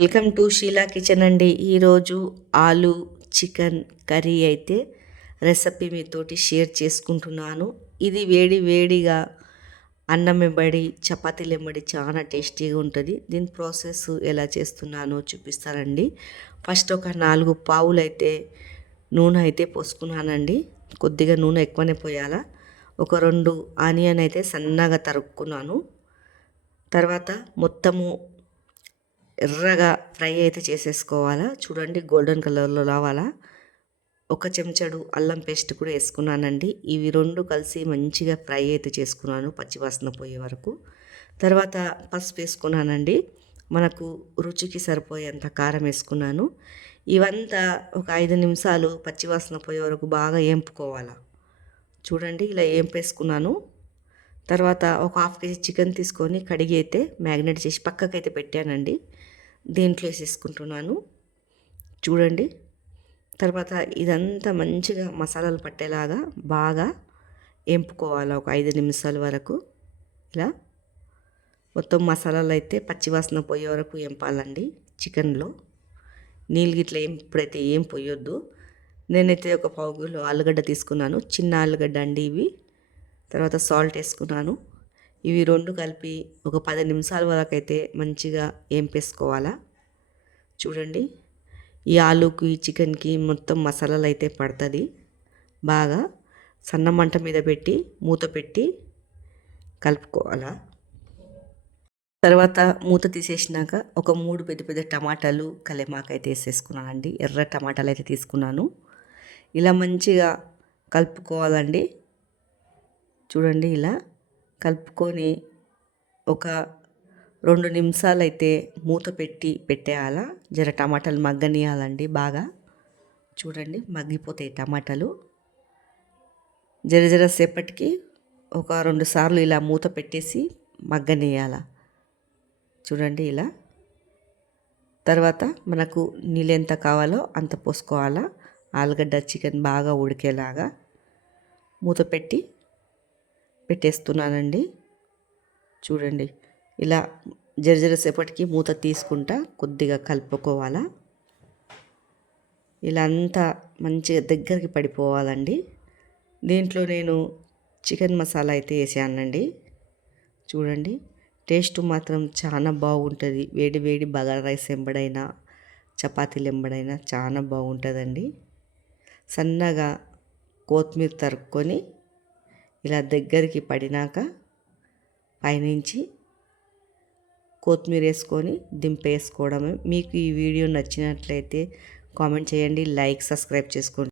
Welcome to Sheela kitchen అండి. ఈరోజు ఆలు చికెన్ కర్రీ అయితే రెసిపీ మీతోటి షేర్ చేసుకుంటున్నాను. ఇది వేడి వేడిగా అన్నం వెంబడి చపాతీలు వెంబడి చాలా టేస్టీగా ఉంటుంది. దీని ప్రాసెస్ ఎలా చేస్తున్నానో చూపిస్తానండి. ఫస్ట్ ఒక 4 పావులు అయితే నూనె అయితే పోసుకున్నానండి. కొద్దిగా నూనె ఎక్కువనే పోయాలా. ఒక 2 ఆనియన్ అయితే సన్నగా తరుక్కున్నాను. తర్వాత మొత్తము ఎర్రగా ఫ్రై అయితే చేసేసుకోవాలా. చూడండి గోల్డెన్ కలర్లో రావాలా. ఒక చెంచాడు అల్లం పేస్ట్ కూడా వేసుకున్నానండి. ఇవి 2 కలిసి మంచిగా ఫ్రై అయితే చేసుకున్నాను పచ్చివాసన పోయే వరకు. తర్వాత పసుపు వేసుకున్నానండి. మనకు రుచికి సరిపోయేంత కారం వేసుకున్నాను. ఇవంతా ఒక 5 నిమిషాలు పచ్చివాసన పోయే వరకు బాగా ఏంపుకోవాలా. చూడండి ఇలా ఏంపేసుకున్నాను. తర్వాత ఒక హాఫ్ కేజీ చికెన్ తీసుకొని కడిగి అయితే మ్యాగ్నేట్ చేసి పక్కకైతే పెట్టానండి. దీంట్లో వేసేసుకుంటున్నాను. చూడండి తర్వాత ఇదంతా మంచిగా మసాలాలు పట్టేలాగా బాగా ఏంపుకోవాలి ఒక 5 నిమిషాల వరకు. ఇలా మొత్తం మసాలాలు అయితే పచ్చివాసన పోయే వరకు ఏంపాలండి. చికెన్లో నీళ్ళు గిట్ల ఇప్పుడైతే ఏం పోయొద్దు. నేనైతే ఒక పావు కిలో ఆలుగడ్డ తీసుకున్నాను. చిన్న ఆలుగడ్డ అండి ఇవి. తర్వాత సాల్ట్ వేసుకున్నాను. ఇవి 2 కలిపి ఒక 10 నిమిషాల వరకు అయితే మంచిగా ఏంపేసుకోవాలా. చూడండి ఈ ఆలుకి చికెన్కి మొత్తం మసాలాలు అయితే పడుతుంది. బాగా సన్న మంట మీద పెట్టి మూత పెట్టి కలుపుకోవాలా. తర్వాత మూత తీసేసినాక ఒక 3 పెద్ద పెద్ద టమాటాలు కలెమాకు అయితే వేసేసుకున్నానండి. ఎర్ర టమాటాలు అయితే తీసుకున్నాను. ఇలా మంచిగా కలుపుకోవాలండి. చూడండి ఇలా కలుపుకొని ఒక 2 నిమిషాలు అయితే మూత పెట్టి పెట్టేయాలా. జర టమాటాలు మగ్గనియాలండి బాగా. చూడండి మగ్గిపోతాయి టమాటాలు. జర సేపటికి ఒక 2 సార్లు ఇలా మూత పెట్టేసి మగ్గనియాల. చూడండి ఇలా. తర్వాత మనకు నీళ్ళు ఎంత కావాలో అంత పోసుకోవాలా. ఆలుగడ్డ చికెన్ బాగా ఉడికేలాగా మూత పెట్టేస్తున్నానండి. చూడండి ఇలా జర సేపటికి మూత తీసుకుంటా కొద్దిగా కలుపుకోవాలా. ఇలా అంతా మంచిగా దగ్గరికి పడిపోవాలండి. దీంట్లో నేను చికెన్ మసాలా అయితే వేసానండి. చూడండి టేస్ట్ మాత్రం చాలా బాగుంటుంది. వేడి వేడి బగారా రైస్ ఎంబడైనా చపాతీలు ఎంబడైనా చాలా బాగుంటుందండి. సన్నగా కొత్తిమీర తరుక్కొని ఇలా దగ్గరికి పడినాక పైనుంచి కొత్తిమీర వేసుకొని దింపేసుకోవడమే. మీకు ఈ వీడియో నచ్చినట్లయితే కామెంట్ చేయండి, లైక్ సబ్స్క్రైబ్ చేసుకోండి.